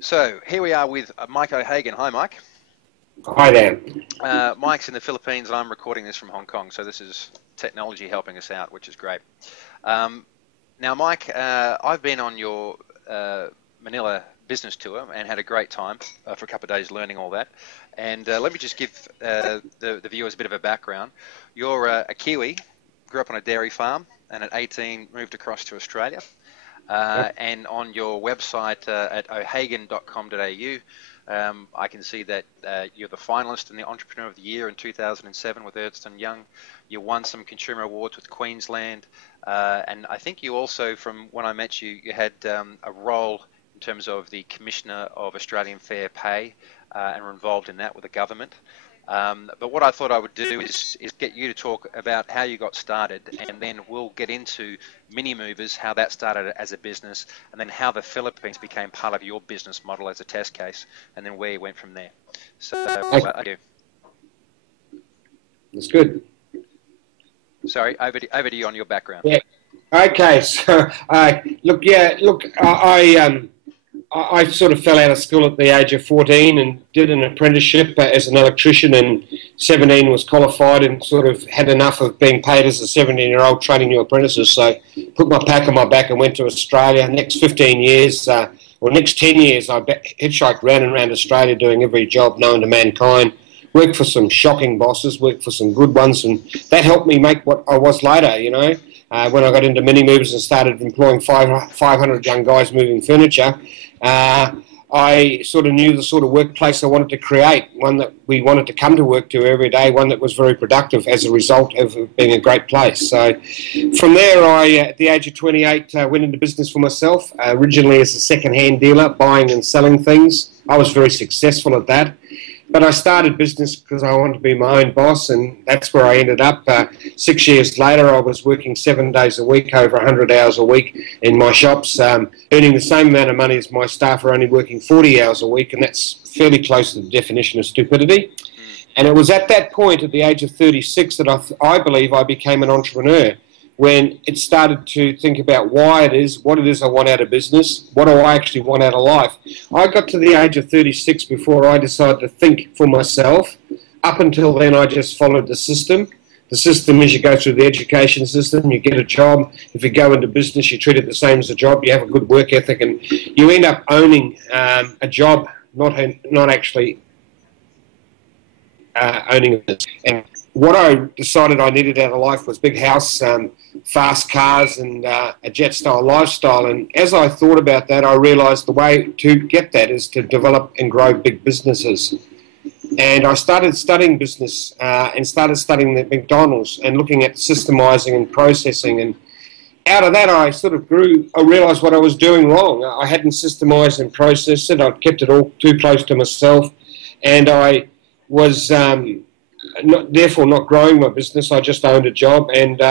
So here we are with Mike O'Hagan. Hi, Mike. Hi there. Mike's in the Philippines, and I'm recording this from Hong Kong. So this is technology helping us out, which is great. Now, Mike, I've been on your Manila business tour and had a great time for a couple of days learning all that. And let me just give the viewers a bit of a background. You're a Kiwi, grew up on a dairy farm, and at 18 moved across to Australia. And on your website at ohagan.com.au, I can see that you're the finalist in the Entrepreneur of the Year in 2007 with Ernst & Young. You won some consumer awards with Queensland. And I think you also, from when I met you, you had a role in terms of the Commissioner of Australian Fair Pay and were involved in that with the government. But what I thought I would do is get you to talk about how you got started, and then we'll get into Mini Movers, how that started as a business, and then how the Philippines became part of your business model as a test case, and then where you went from there. So, That's good. Sorry, over to you on your background. Yeah. Okay. So, I sort of fell out of school at the age of 14 and did an apprenticeship as an electrician, and 17 was qualified and sort of had enough of being paid as a 17-year-old training new apprentices. So put my pack on my back and went to Australia. Next 15 years, next 10 years, I hitchhiked round and round Australia doing every job known to mankind. Worked for some shocking bosses, worked for some good ones, and that helped me make what I was later, you know. When I got into Mini Movers and started employing 500 young guys moving furniture, I sort of knew the sort of workplace I wanted to create, one that we wanted to come to work to every day, one that was very productive as a result of being a great place. So from there, I, at the age of 28, went into business for myself, originally as a second-hand dealer, buying and selling things. I was very successful at that. But I started business because I wanted to be my own boss, and that's where I ended up. 6 years later, I was working 7 days a week, over 100 hours a week in my shops, earning the same amount of money as my staff are only working 40 hours a week, and that's fairly close to the definition of stupidity. And it was at that point, at the age of 36, that I believe I became an entrepreneur, when it started to think about why it is, what it is I want out of business, what do I actually want out of life. I got to the age of 36 before I decided to think for myself. Up until then, I just followed the system. The system is you go through the education system, you get a job. If you go into business, you treat it the same as a job. You have a good work ethic, and you end up owning a job, not actually owning it. And what I decided I needed out of life was big house, fast cars, and a jet-style lifestyle. And as I thought about that, I realised the way to get that is to develop and grow big businesses. And I started studying business and started studying the McDonald's and looking at systemising and processing. And out of that, I sort of I realised what I was doing wrong. I hadn't systemised and processed it. I'd kept it all too close to myself. And I was therefore not growing my business. I just owned a job. And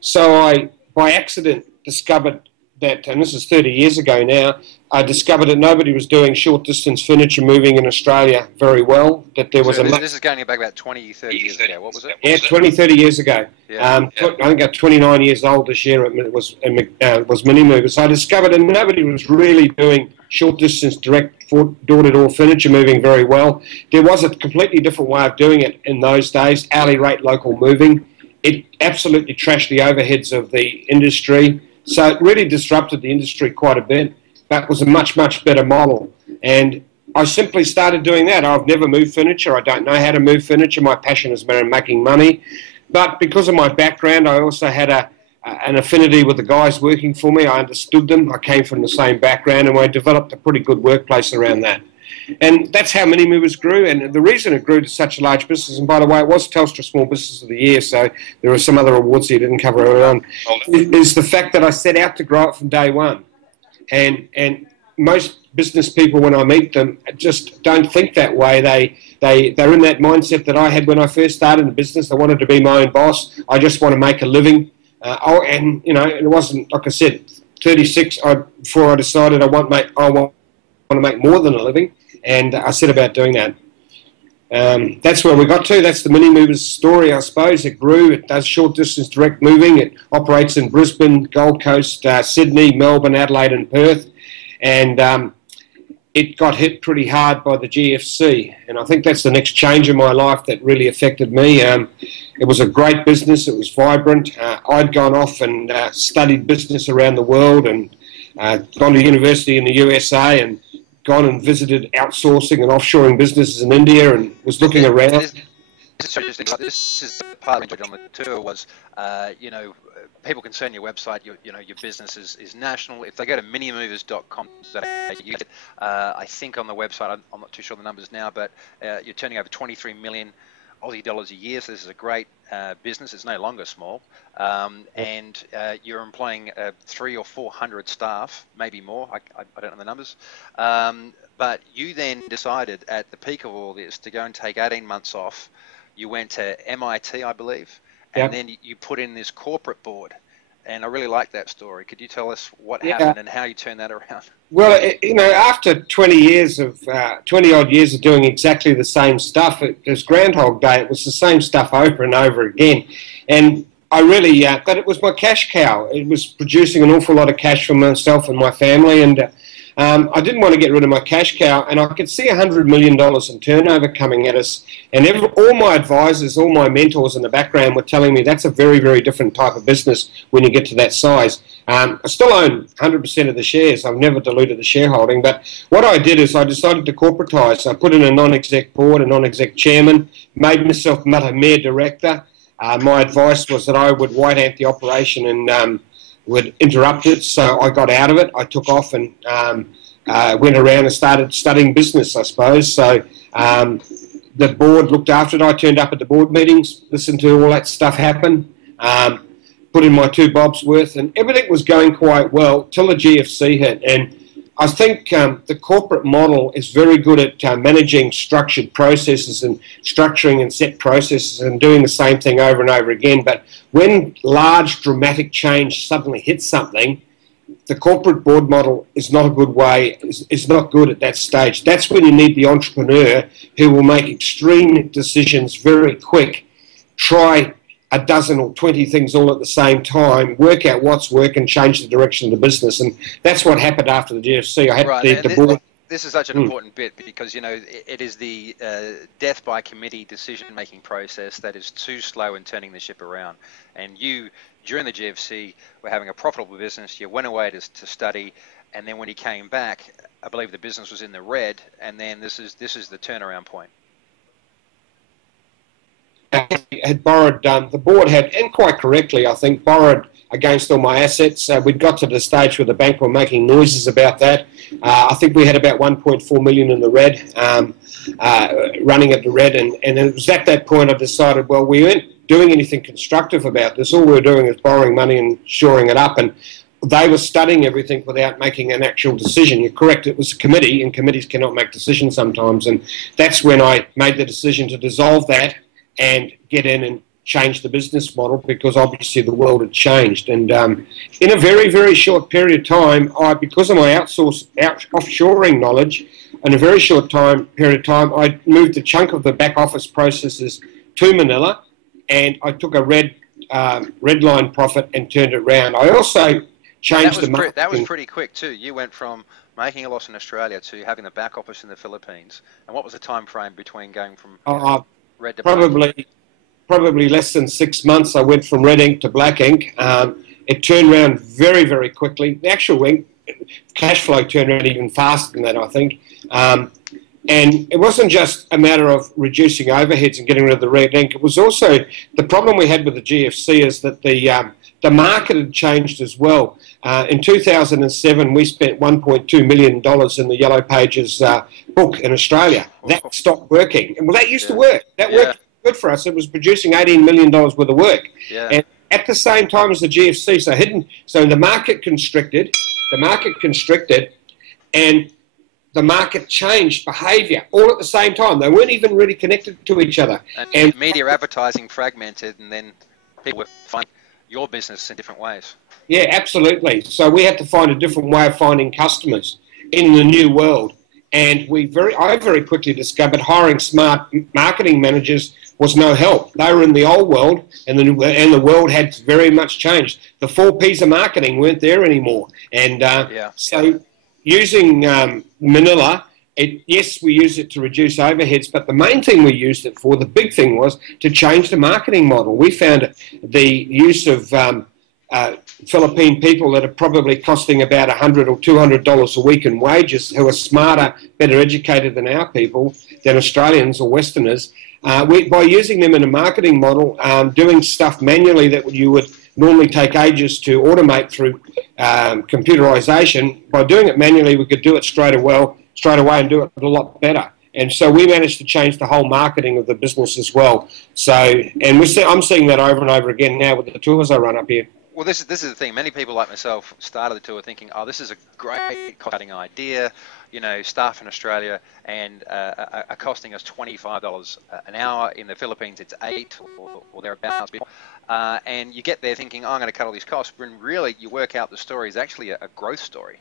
so I, by accident, discovered that, and this is 30 years ago now, I discovered that nobody was doing short-distance furniture moving in Australia very well, that there was This is going back about 20, 30 years ago. What was it? Yeah, 20, 30 years ago. Yeah. I think I'm 29 years old this year. It was Mini Movers. So I discovered that nobody was really doing short-distance direct door-to-door furniture moving very well. There was a completely different way of doing it in those days, hourly rate local moving. It absolutely trashed the overheads of the industry. So it really disrupted the industry quite a bit. That was a much, much better model. And I simply started doing that. I've never moved furniture. I don't know how to move furniture. My passion is around making money. But because of my background, I also had an affinity with the guys working for me. I understood them. I came from the same background, and I developed a pretty good workplace around that. And that's how Mini Movers grew. And the reason it grew to such a large business, and by the way, it was Telstra Small Business of the Year, so there are some other awards you didn't cover earlier on, is the fact that I set out to grow it from day one. And most business people, when I meet them, just don't think that way. They're in that mindset that I had when I first started in the business. I wanted to be my own boss. I just want to make a living. And, you know, it wasn't, like I said, 36 before I decided I want to make more than a living. And I set about doing that. That's where we got to. That's the Mini Movers story, I suppose. It grew. It does short-distance direct moving. It operates in Brisbane, Gold Coast, Sydney, Melbourne, Adelaide and Perth. And it got hit pretty hard by the GFC, and I think that's the next change in my life that really affected me. It was a great business. It was vibrant. I'd gone off and studied business around the world and gone to university in the USA and gone and visited outsourcing and offshoring businesses in India and was looking around. This is the part of on the tour was, people can see on your website, your business is national. If they go to minimovers.com, I think on the website, I'm not too sure the numbers now, but you're turning over 23 million Aussie dollars a year. So this is a great business. It's no longer small, and you're employing 300 or 400 staff, maybe more. I don't know the numbers. But you then decided at the peak of all this to go and take 18 months off. You went to MIT, I believe, and then you put in this corporate board. And I really like that story. Could you tell us what happened and how you turned that around? Well, after 20 odd years of doing exactly the same stuff, it was Groundhog Day. It was the same stuff over and over again. And I really, but it was my cash cow. It was producing an awful lot of cash for myself and my family. And I didn't want to get rid of my cash cow, and I could see $100 million in turnover coming at us. And all my advisors, all my mentors in the background were telling me that's a very, very different type of business when you get to that size. I still own 100% of the shares. I've never diluted the shareholding. But what I did is I decided to corporatise. I put in a non-exec board, a non-exec chairman, made myself a mayor director. My advice was that I would white ant the operation and would interrupt it, so I got out of it. I took off and went around and started studying business, I suppose. So the board looked after it. I turned up at the board meetings, listened to all that stuff happen, put in my 2 bobs worth, and everything was going quite well till the GFC hit. And I think the corporate model is very good at managing structured processes and structuring and set processes and doing the same thing over and over again. But when large dramatic change suddenly hits something, the corporate board model is not a good way, is not good at that stage. That's when you need the entrepreneur who will make extreme decisions very quick, try a dozen or 20 things all at the same time, work out what's working, change the direction of the business. And that's what happened after the GFC. I had the board. This is such an important bit because, it is the death by committee decision-making process that is too slow in turning the ship around. And you, during the GFC, were having a profitable business. You went away to study, and then when you came back, I believe the business was in the red, and then this is the turnaround point. Had borrowed, the board had, and quite correctly, I think, borrowed against all my assets. We'd got to the stage where the bank were making noises about that. I think we had about 1.4 million in the red, running at the red, and it was at that point I decided, well, we weren't doing anything constructive about this. All we were doing is borrowing money and shoring it up, and they were studying everything without making an actual decision. You're correct, it was a committee, and committees cannot make decisions sometimes, and that's when I made the decision to dissolve that and get in and change the business model, because obviously the world had changed. And in a very, very short period of time, because of my offshoring knowledge, in a very short period of time, I moved a chunk of the back office processes to Manila, and I took a red line profit and turned it around. I also changed the marketing. That was pretty quick too. You went from making a loss in Australia to having the back office in the Philippines. And what was the time frame between going from red to black? Probably less than 6 months. I went from red ink to black ink. It turned around very, very quickly. The actual cash flow turned around even faster than that, I think. And it wasn't just a matter of reducing overheads and getting rid of the red ink. It was also the problem we had with the GFC is that the market had changed as well. In 2007, we spent $1.2 million in the Yellow Pages book in Australia. That stopped working. And well, that used to work. That worked good for us. It was producing $18 million worth of work. Yeah. And at the same time as the GFC, so the market constricted, and the market changed behaviour all at the same time. They weren't even really connected to each other. And media advertising fragmented, and then people were finding your business in different ways. Yeah, absolutely. So we had to find a different way of finding customers in the new world. And I very quickly discovered hiring smart marketing managers was no help. They were in the old world, and the world had very much changed. The 4 Ps of marketing weren't there anymore. And so using Manila yes, we used it to reduce overheads, but the main thing we used it for, the big thing, was to change the marketing model. We found the use of Philippine people that are probably costing about $100 or $200 a week in wages, who are smarter, better educated than our people, than Australians or Westerners. By using them in a marketing model, doing stuff manually that you would normally take ages to automate through computerization, by doing it manually, we could do it straight away and do it a lot better. And so we managed to change the whole marketing of the business as well. So, and I'm seeing that over and over again now with the tours I run up here. Well, this is the thing. Many people like myself started the tour thinking, "Oh, this is a great cutting idea." You know, staff in Australia and are costing us $25 an hour. In the Philippines, it's $8 or thereabouts. And you get there thinking, "Oh, I'm going to cut all these costs," when really you work out the story is actually a growth story.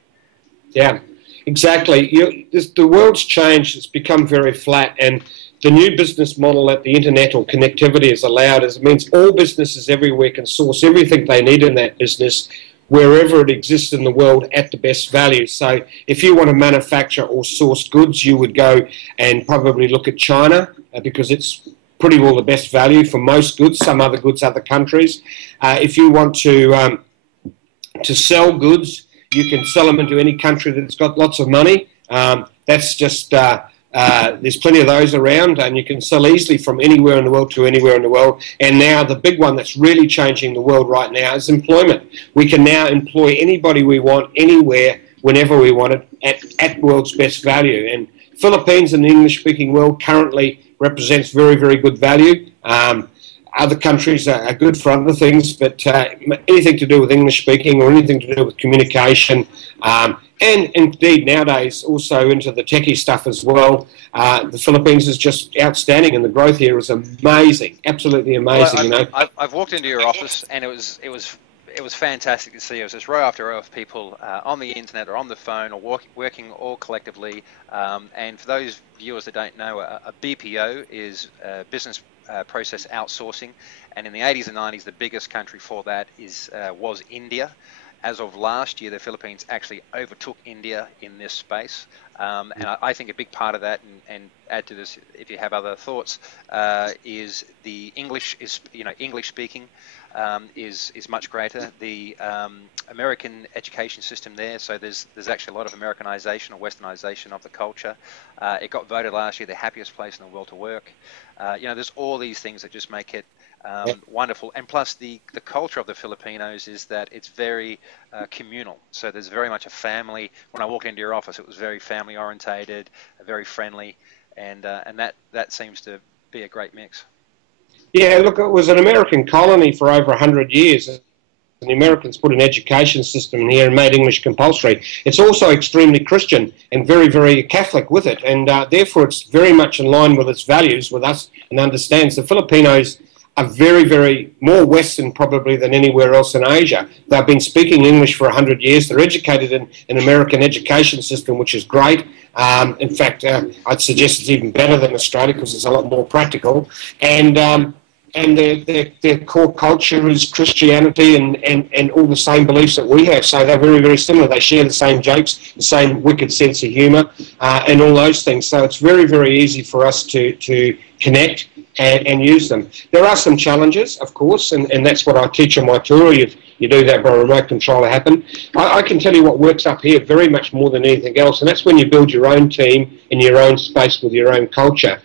Yeah, exactly. The world's changed. It's become very flat, and the new business model that the internet or connectivity has allowed is, it means all businesses everywhere can source everything they need in that business wherever it exists in the world at the best value. So if you want to manufacture or source goods, you would go and probably look at China because it's pretty well the best value for most goods, some other goods, other countries. If you want to sell goods, you can sell them into any country that's got lots of money. That's just... there's plenty of those around, and you can sell easily from anywhere in the world to anywhere in the world. And now the big one that's really changing the world right now is employment. We can now employ anybody we want, anywhere, whenever we want it, at world's best value. And Philippines in the English-speaking world currently represents very, very good value. Other countries are good for other things, but anything to do with English-speaking or anything to do with communication, and indeed nowadays also into the techie stuff as well. The Philippines is just outstanding, and the growth here is amazing, absolutely amazing. Well, I've walked into your office, and it was fantastic to see. It was just row after row of people on the internet or on the phone or working all collectively. And for those viewers that don't know, a BPO is business process outsourcing, and in the 80s and 90s, the biggest country for that was India. As of last year, the Philippines actually overtook India in this space, and I think a big part of that, and add to this if you have other thoughts, is the English speaking is much greater. The American education system there, so there's actually a lot of Americanization or Westernization of the culture. It got voted last year the happiest place in the world to work. There's all these things that just make it wonderful, and plus the culture of the Filipinos is that it's very communal. So there's very much a family. When I walked into your office, it was very family orientated, very friendly, and that seems to be a great mix. Yeah, look, it was an American colony for over 100 years. And the Americans put an education system in here and made English compulsory. It's also extremely Christian and very, very Catholic with it, and therefore it's very much in line with its values with us and understands the Filipinos are very, very more Western probably than anywhere else in Asia. They've been speaking English for 100 years. They're educated in an American education system, which is great. In fact, I'd suggest it's even better than Australia because it's a lot more practical. And their core culture is Christianity and all the same beliefs that we have. So they're very, very similar. They share the same jokes, the same wicked sense of humour, and all those things. So it's very, very easy for us to connect and use them. There are some challenges, of course, and that's what I teach on my tour. You do that by remote control to happen. I can tell you what works up here very much more than anything else, and that's when you build your own team in your own space with your own culture.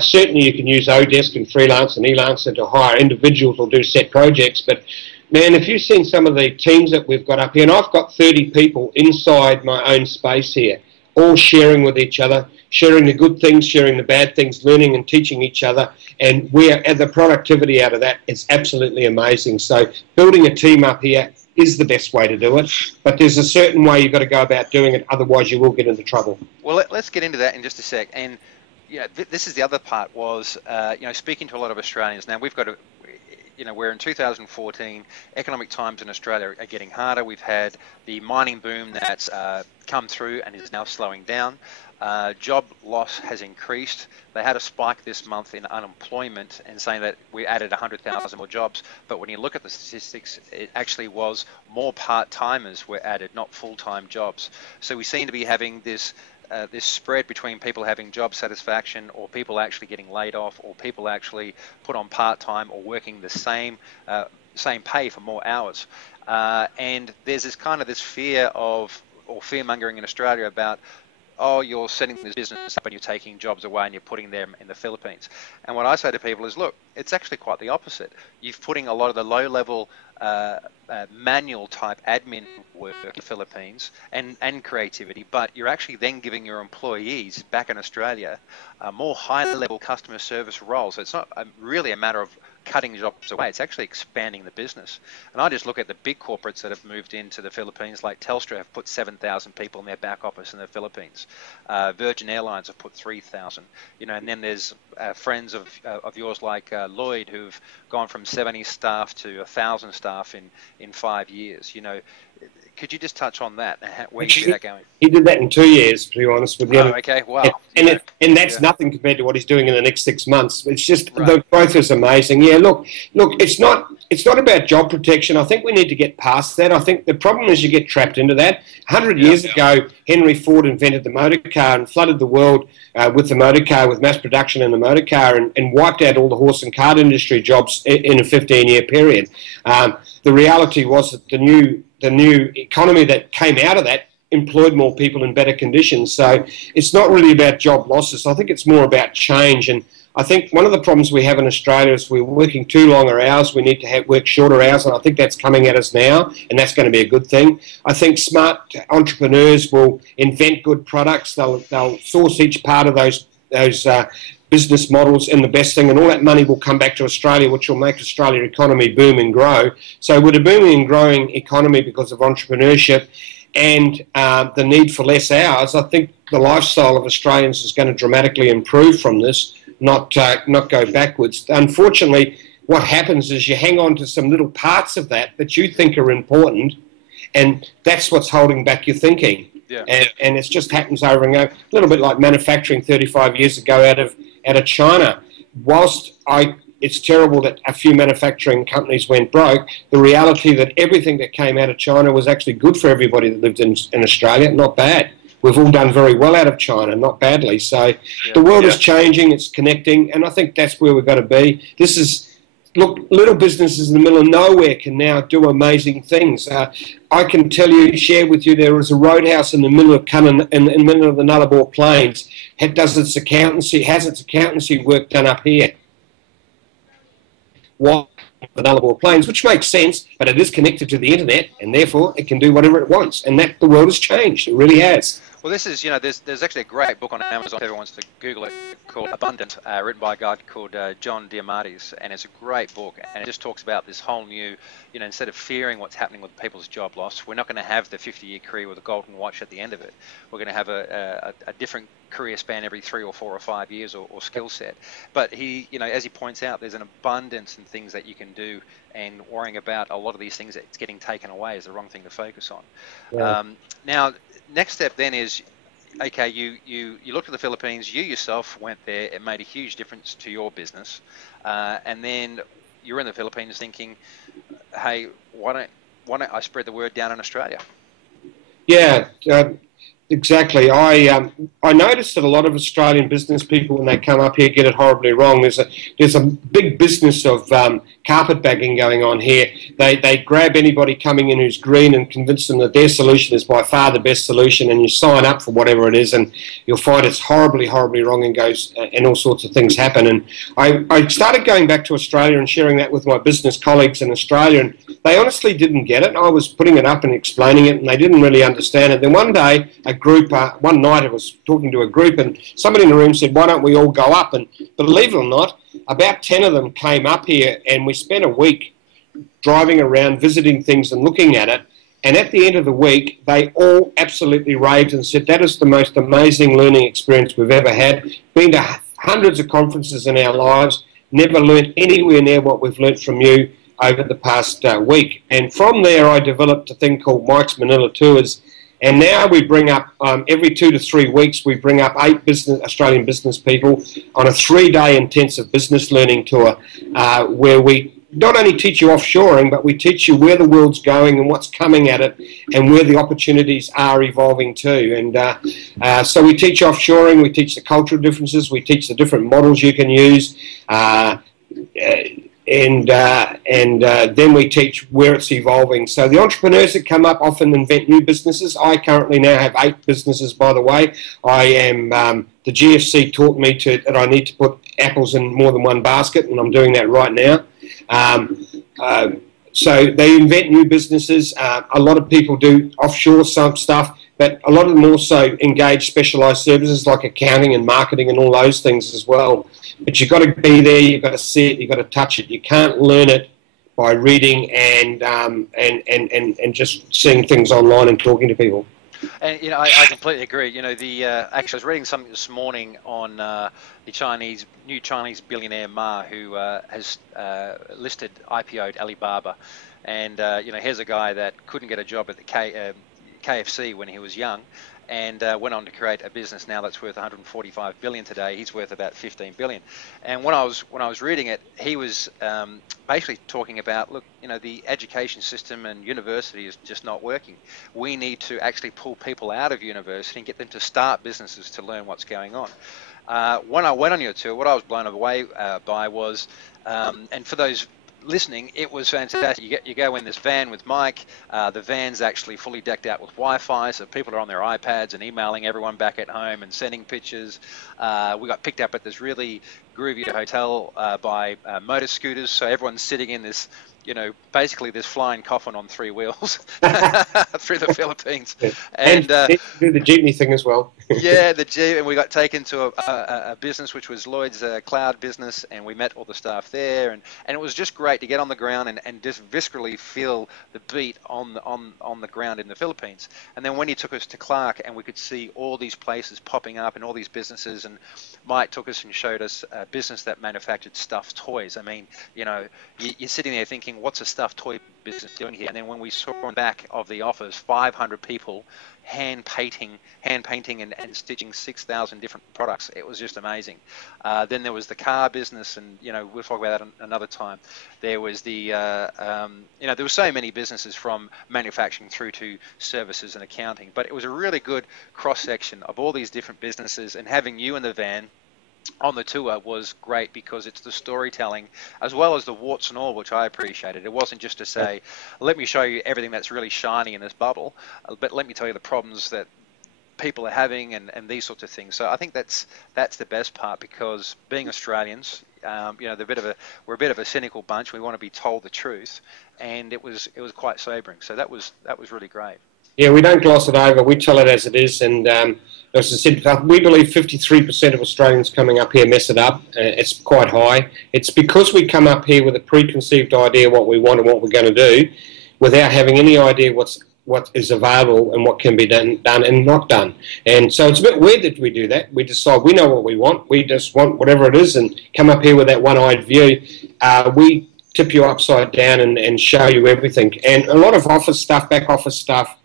Certainly you can use Odesk and Freelance and Elancer to hire individuals or do set projects, but man, if you've seen some of the teams that we've got up here, and I've got 30 people inside my own space here, all sharing with each other, sharing the good things, sharing the bad things, learning and teaching each other, and the productivity out of that is absolutely amazing. So building a team up here is the best way to do it, but there's a certain way you've got to go about doing it, otherwise you will get into trouble. Well, let's get into that in just a sec. And this is the other part was, speaking to a lot of Australians. Now we've got we're in 2014. Economic times in Australia are getting harder. We've had the mining boom that's come through and is now slowing down. Job loss has increased. They had a spike this month in unemployment and saying that we added 100,000 more jobs. But when you look at the statistics, it actually was more part-timers were added, not full-time jobs. So we seem to be having this this spread between people having job satisfaction, or people actually getting laid off, or people actually put on part-time or working the same pay for more hours. And there's this fear of, or fear-mongering in Australia about, oh, you're setting this business up and you're taking jobs away and you're putting them in the Philippines. And what I say to people is, look, it's actually quite the opposite. You're putting a lot of the low-level manual type admin work in the Philippines and creativity, but you're actually then giving your employees back in Australia more high-level customer service roles. So it's not really a matter of cutting jobs away, it's actually expanding the business. And I just look at the big corporates that have moved into the Philippines, like Telstra have put 7,000 people in their back office in the Philippines. Virgin Airlines have put 3,000. And then there's friends of yours like Lloyd, who've gone from 70 staff to 1,000 staff in 5 years. Could you just touch on that, where you see that going? He did that in 2 years, to be honest with you. Oh, okay, wow. And that's nothing compared to what he's doing in the next 6 months. It's just the growth is amazing. Yeah, look, it's not about job protection. I think we need to get past that. I think the problem is you get trapped into that. 100 years ago, Henry Ford invented the motor car and flooded the world with the motor car, with mass production in the motor car, and wiped out all the horse and cart industry jobs in a 15-year period. The reality was that the new economy that came out of that employed more people in better conditions. So it's not really about job losses. I think it's more about change. And I think one of the problems we have in Australia is we're working too longer hours. We need to work shorter hours, and I think that's coming at us now, and that's going to be a good thing. I think smart entrepreneurs will invent good products. They'll source each part of those business models in the best thing, and all that money will come back to Australia, which will make Australia's economy boom and grow. So with a booming and growing economy because of entrepreneurship and the need for less hours, I think the lifestyle of Australians is going to dramatically improve from this, not go backwards. Unfortunately, what happens is you hang on to some little parts of that you think are important, and that's what's holding back your thinking. Yeah. And it just happens over and over. A little bit like manufacturing 35 years ago out of China. Whilst it's terrible that a few manufacturing companies went broke, the reality that everything that came out of China was actually good for everybody that lived in Australia, not bad. We've all done very well out of China, not badly. So the world is changing, it's connecting, and I think that's where we've got to be. Look, little businesses in the middle of nowhere can now do amazing things. I can share with you, there is a roadhouse in the middle of in the middle of the Nullarbor Plains. It has its accountancy work done up here. Why the Nullarbor Plains, which makes sense, but it is connected to the internet, and therefore it can do whatever it wants. And that the world has changed. It really has. Well, this is, there's actually a great book on Amazon, if everyone wants to Google it, called Abundant, written by a guy called John Diamandis, and it's a great book, and it just talks about this whole new, instead of fearing what's happening with people's job loss, we're not going to have the 50-year career with a golden watch at the end of it. We're going to have a different career span every 3 or 4 or 5 years, or skill set. But he, as he points out, there's an abundance in things that you can do, and worrying about a lot of these things that's getting taken away is the wrong thing to focus on. Yeah. Now, next step then is, okay, you looked at the Philippines, you yourself went there, it made a huge difference to your business, and then you're in the Philippines thinking, hey, why don't I spread the word down in Australia? Yeah, exactly. I noticed that a lot of Australian business people, when they come up here, get it horribly wrong. There's a big business of carpetbagging going on here. They grab anybody coming in who's green and convince them that their solution is by far the best solution, and you sign up for whatever it is, and you'll find it's horribly, horribly wrong, and all sorts of things happen. And I started going back to Australia and sharing that with my business colleagues in Australia, and they honestly didn't get it. I was putting it up and explaining it, and they didn't really understand it. Then one day, one night I was talking to a group, and somebody in the room said, why don't we all go up? And believe it or not, about 10 of them came up here, and we spent a week driving around, visiting things and looking at it. And at the end of the week, they all absolutely raved and said, that is the most amazing learning experience we've ever had. Been to hundreds of conferences in our lives, never learned anywhere near what we've learnt from you over the past week. And from there, I developed a thing called Mike's Manila Tours. And now we bring up, every 2 to 3 weeks, we bring up 8 Australian business people on a 3-day intensive business learning tour where we not only teach you offshoring, but we teach you where the world's going and what's coming at it and where the opportunities are evolving too. And so we teach offshoring, we teach the cultural differences, we teach the different models you can use, then we teach where it's evolving. So the entrepreneurs that come up often invent new businesses. I currently now have 8 businesses, by the way. I am the GFC taught me that I need to put apples in more than one basket, and I'm doing that right now. So they invent new businesses. A lot of people do offshore some stuff, but a lot of them also engage specialised services like accounting and marketing and all those things as well. But you've got to be there, you've got to see it, you've got to touch it. You can't learn it by reading and just seeing things online and talking to people. And I completely agree. Actually, I was reading something this morning on the new Chinese billionaire Ma, who has listed IPO'd Alibaba, and here's a guy that couldn't get a job at the KFC when he was young, and went on to create a business now that's worth 145 billion today. He's worth about 15 billion. And when I was reading it, he was basically talking about, look, the education system and university is just not working. We need to actually pull people out of university and get them to start businesses to learn what's going on. When I went on your tour, what I was blown away by was, and for those listening, it was fantastic. You go in this van with Mike. The van's actually fully decked out with Wi-Fi, so people are on their iPads and emailing everyone back at home and sending pictures. We got picked up at this really groovy hotel by motor scooters, so everyone's sitting in this, basically this flying coffin on 3 wheels through the Philippines. And do the jeepney thing as well. Yeah, the Jeep, and we got taken to a business which was Lloyd's cloud business, and we met all the staff there, and it was just great to get on the ground and just viscerally feel the beat on the ground in the Philippines. And then when he took us to Clark, and we could see all these places popping up and all these businesses, and Mike took us and showed us a business that manufactured stuffed toys. I mean, you're sitting there thinking, what's a stuffed toy business doing here? And then when we saw on the back of the office 500 people hand painting and stitching 6,000 different products, it was just amazing. Then there was the car business, and we'll talk about that another time. There was the there were so many businesses from manufacturing through to services and accounting, but it was a really good cross section of all these different businesses, and having you in the van on the tour was great because it's the storytelling as well as the warts and all, which I appreciated. It wasn't just to say, let me show you everything that's really shiny in this bubble, but let me tell you the problems that people are having and these sorts of things. So I think that's the best part, because being Australians, we're a bit of a cynical bunch. We want to be told the truth, and it was quite sobering. So that was really great. Yeah, we don't gloss it over. We tell it as it is. And as I said, we believe 53% of Australians coming up here mess it up. It's quite high. It's because we come up here with a preconceived idea what we want and what we're going to do, without having any idea what is available and what can be done and not done. And so it's a bit weird that we do that. We decide we know what we want. We just want whatever it is and come up here with that one-eyed view. We tip you upside down and show you everything. And a lot of office stuff, back office stuff,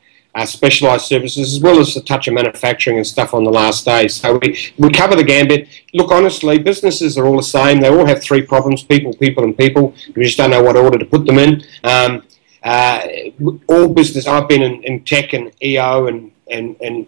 specialised services, as well as a touch of manufacturing and stuff on the last day. So we cover the gambit. Look, honestly, businesses are all the same. They all have 3 problems: people, people, and people. We just don't know what order to put them in. All business, I've been in tech and EO and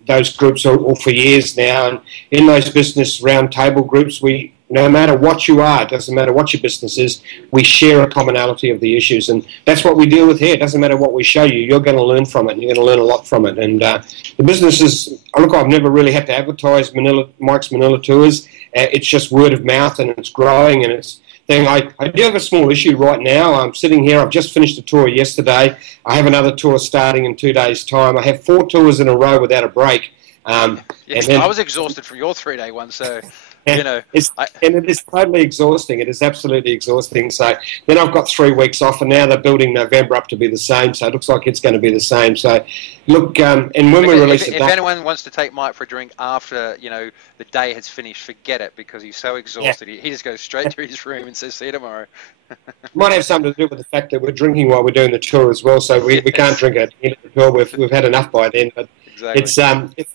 those groups all for years now. And in those business roundtable groups, no matter what you are, it doesn't matter what your business is, we share a commonality of the issues. And that's what we deal with here. It doesn't matter what we show you, you're going to learn from it, and you're going to learn a lot from it. And the businesses, look, I've never really had to advertise Mike's Manila tours. It's just word of mouth, and it's growing, and it's thing. I do have a small issue right now. I'm sitting here. I've just finished a tour yesterday. I have another tour starting in 2 days' time. I have 4 tours in a row without a break. Yes, I was exhausted from your 3-day one, so... and it is totally exhausting. It is absolutely exhausting. So then I've got 3 weeks off, and now they're building November up to be the same. So it looks like it's going to be the same. So look, and when we release if anyone wants to take Mike for a drink after the day has finished, forget it, because he's so exhausted. Yeah. He just goes straight to his room and says, "See you tomorrow." Might have something to do with the fact that we're drinking while we're doing the tour as well. So we can't drink at the end of the tour. We've had enough by then. But Exactly.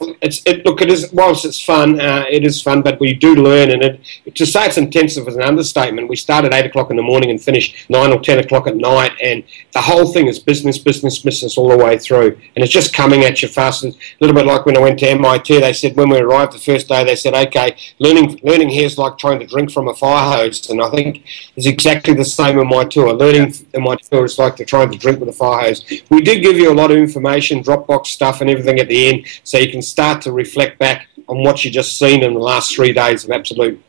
Look, it is, whilst it's fun, it is fun, but we do learn, and to say it's intensive is an understatement. We start at 8 o'clock in the morning and finish 9 or 10 o'clock at night, and the whole thing is business, business, business all the way through, and it's just coming at you fast. A little bit like when I went to MIT, they said when we arrived the first day, they said, okay, learning here is like trying to drink from a fire hose, and I think it's exactly the same in my tour. Learning in my tour is like trying to drink with a fire hose. We do give you a lot of information, Dropbox stuff and everything at the end, so you can start to reflect back on what you just seen in the last 3 days of absolute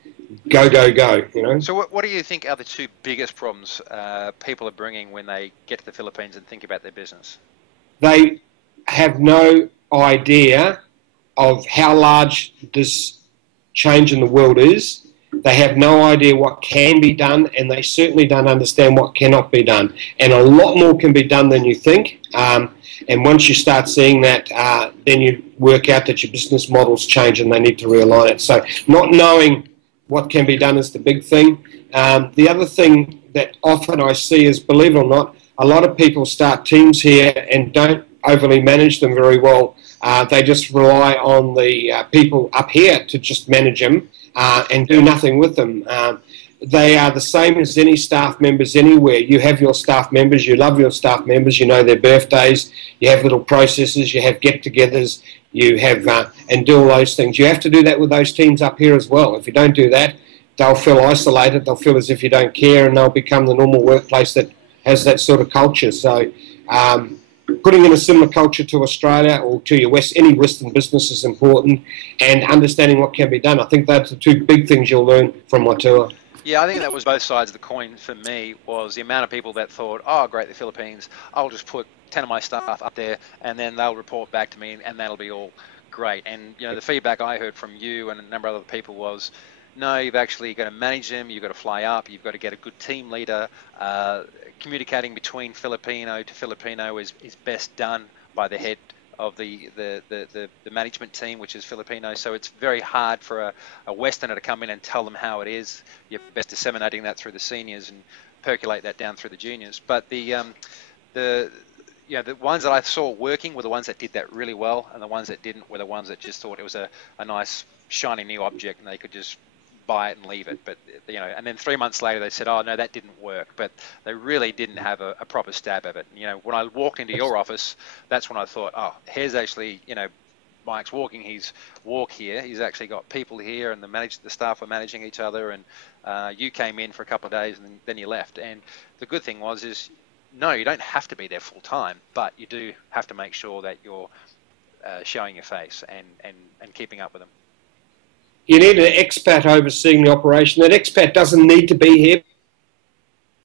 go, go, go, you know. So what do you think are the two biggest problems people are bringing when they get to the Philippines and think about their business? They have no idea of how large this change in the world is. They have no idea what can be done, and they certainly don't understand what cannot be done. And a lot more can be done than you think. And once you start seeing that, then you work out that your business models change and they need to realign it. So not knowing what can be done is the big thing. The other thing that often I see is, believe it or not, a lot of people start teams here and don't overly manage them very well. They just rely on the people up here to just manage them and do nothing with them. They are the same as any staff members anywhere. You have your staff members, you love your staff members, you know their birthdays, you have little processes, you have get-togethers, you have and do all those things. You have to do that with those teams up here as well. If you don't do that, they'll feel isolated, they'll feel as if you don't care, and they'll become the normal workplace that has that sort of culture. So putting in a similar culture to Australia or to any Western business is important, and understanding what can be done. I think that's the two big things you'll learn from my tour. Yeah, I think that was both sides of the coin for me, was the amount of people that thought, oh, great, the Philippines, I'll just put 10 of my staff up there and then they'll report back to me and that'll be all great. And, you know, the feedback I heard from you and a number of other people was, no, you've actually got to manage them, you've got to fly up, you've got to get a good team leader. Communicating between Filipino to Filipino is best done by the head of the management team, which is Filipino. So it's very hard for a Westerner to come in and tell them how it is. You're best disseminating that through the seniors and percolate that down through the juniors. But the ones that I saw working were the ones that did that really well, and the ones that didn't were the ones that just thought it was a nice shiny new object and they could just buy it and leave it. But and then 3 months later they said, oh no, that didn't work. But they really didn't have a proper stab at it. When I walked into your office, that's when I thought, oh, here's actually Mike's walking his walk here. He's actually got people here, and the staff were managing each other. And you came in for a couple of days, and then you left. And the good thing is no, you don't have to be there full time, but you do have to make sure that you're showing your face and keeping up with them. You need an expat overseeing the operation. That expat doesn't need to be here,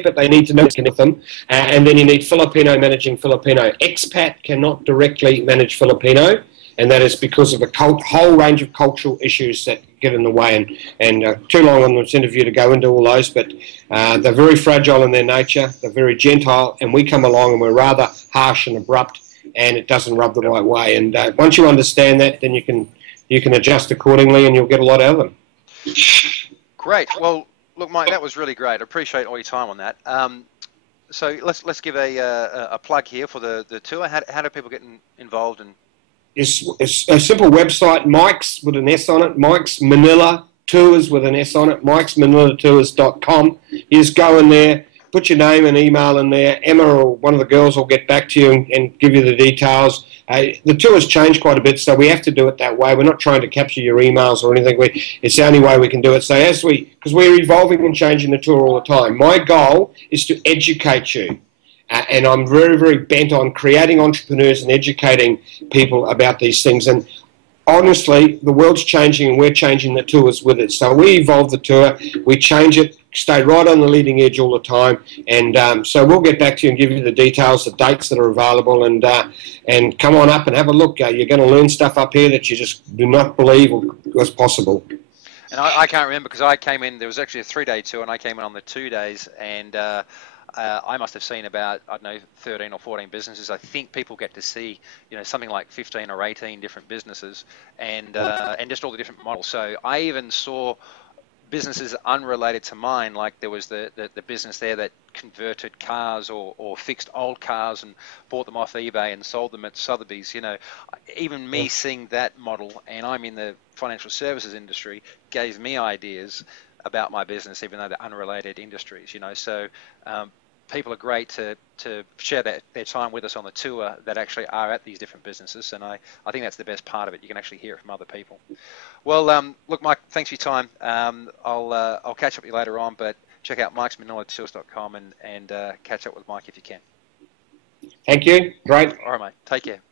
but they need to know with them. And then you need Filipino managing Filipino. Expat cannot directly manage Filipino, and that is because of a whole range of cultural issues that get in the way. And too long on this interview to go into all those, but they're very fragile in their nature. They're very gentile, and we come along and we're rather harsh and abrupt, and it doesn't rub the right way. And once you understand that, then you can adjust accordingly and you'll get a lot out of them. Great. Well, look, Mike, that was really great. I appreciate all your time on that. So let's give a plug here for the tour. How do people get involved? And it's a simple website, Mike's with an S on it, Mike's Manila Tours with an S on it, mikesmanilatours.com. You just go in there, put your name and email in there. Emma or one of the girls will get back to you and give you the details. The tour has changed quite a bit, so we have to do it that way. We're not trying to capture your emails or anything. It's the only way we can do it. So because we're evolving and changing the tour all the time, my goal is to educate you. And I'm very, very bent on creating entrepreneurs and educating people about these things. And honestly, the world's changing and we're changing the tours with it. So we evolve the tour, we change it, stay right on the leading edge all the time. And so we'll get back to you and give you the details, the dates that are available, and come on up and have a look. You're going to learn stuff up here that you just do not believe was possible. And I can't remember because I came in, there was actually a 3-day tour and I came in on the 2 days, and I must have seen about, I don't know, 13 or 14 businesses. I think people get to see, something like 15 or 18 different businesses and just all the different models. So I even saw businesses unrelated to mine, like there was the business there that converted cars or fixed old cars and bought them off eBay and sold them at Sotheby's. You know, even me seeing that model, and I'm in the financial services industry, gave me ideas about my business, even though they're unrelated industries. You know, so people are great to share their time with us on the tour that actually are at these different businesses, and I think that's the best part of it. You can actually hear it from other people. Well, look, Mike, thanks for your time. I'll catch up with you later on, but check out mikesmanilatours.com and catch up with Mike if you can. Thank you. Great. All right, mate. Take care.